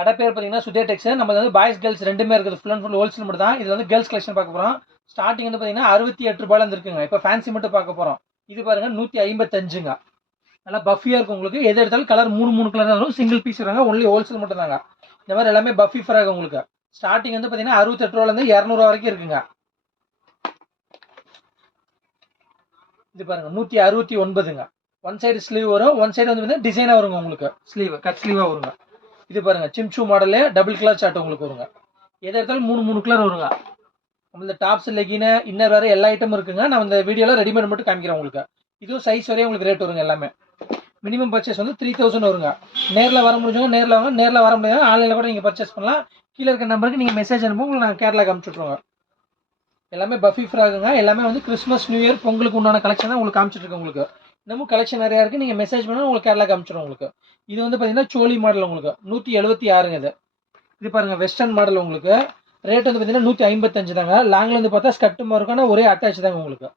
கடை பேர் பார்த்தீங்கன்னா சுதே டெக்ஸ். நம்ம வந்து பாய்ஸ் கேர்ள்ஸ் ரெண்டுமே இருக்குது. ஃபுல் அண்ட் ஃபுல் ஹோல்சேல் மட்டும் தான். இது வந்து கேர்ள்ஸ் கலெக்ஷன் பார்க்க போகிறோம். ஸ்டார்டிங் வந்து பார்த்தீங்கன்னா 68 ரூபாயில இருக்குங்க. இப்போ ஃபேன்சி மட்டும் பார்க்க போகிறோம். இது பாருங்க 155ங்க. நல்லா பஃபியாக இருக்கும் உங்களுக்கு. எது எடுத்தாலும் கலர் 3 கலர் வரும். சிங்கிள் பீஸ் வராங்க. ஒன்லி ஹோல்சேல் மட்டும் தாங்க. இந்த மாதிரி எல்லாமே பஃபி ஃப்ராக் உங்களுக்கு. ஸ்டார்டிங் வந்து பார்த்தீங்கன்னா 68 ரூபாயிலேருந்து 200 வரைக்கும் இருக்குங்க. இது பாருங்க 169ங்க. ஒன் சைடு ஸ்லீவ் வரும். ஒன் சைடு வந்து டிசைனாக வருங்க உங்களுக்கு. ஸ்லீவ் கட் ஸ்லீவாக வருங்க. இது பாருங்க சிம்சூ மாடலு டபுள் கலர் சார்ட் உங்களுக்கு வருங்க. எதை எடுத்தாலும் 3 கலர் வருங்க. நம்மள டாப்ஸ் லெகின் இன்னர் வேறு எல்லா ஐட்டமும் இருக்குங்க. நான் இந்த வீடியோவில் ரெடிமேட் மட்டும் காமிக்கிறேன் உங்களுக்கு. இதுவும் சைஸ் வரையும் உங்களுக்கு ரேட் வருங்க. எல்லாமே மினிமம் பர்ச்சேஸ் வந்து 3000 வருங்க. நேரில் வர முடிஞ்சவங்க நேரில் வாங்க. நேரில் வர முடியாது ஆன்லைனில் கூட நீங்கள் பர்ச்சேஸ் பண்ணலாம். கீழே இருக்க நம்பருக்கு நீங்கள் மெசேஜ் அனுப்புங்க. உங்களுக்கு நாங்கள் கேரளாக்கு அனுப்பிச்சுட்ருவோங்க. எல்லாமே பஃபி ஃப்ராகுங்க. எல்லாமே வந்து கிறிஸ்மஸ் நியூ இயர் பொங்கலுக்கு உண்டான கலெக்ஷன் தான் உங்களுக்கு காமிச்சிட்ருக்கேன். உங்களுக்கு இன்னமும் கலெக்ஷன் நிறையா இருக்குது. நீங்கள் மெசேஜ் பண்ணால் உங்களுக்கு கேரளாக்கு அனுப்பிச்சிடுவோம் உங்களுக்கு. இது வந்து பார்த்தீங்கன்னா சோலி மாடல் உங்களுக்கு 176ங்க. இது பாருங்க வெஸ்டர்ன் மாடல் உங்களுக்கு. ரேட் வந்து பார்த்தீங்கன்னா 155 தாங்க. லாங்கில் வந்து பார்த்தா ஸ்கட்டு மார்க்கான ஒரே அட்டாச் தாங்க உங்களுக்கு.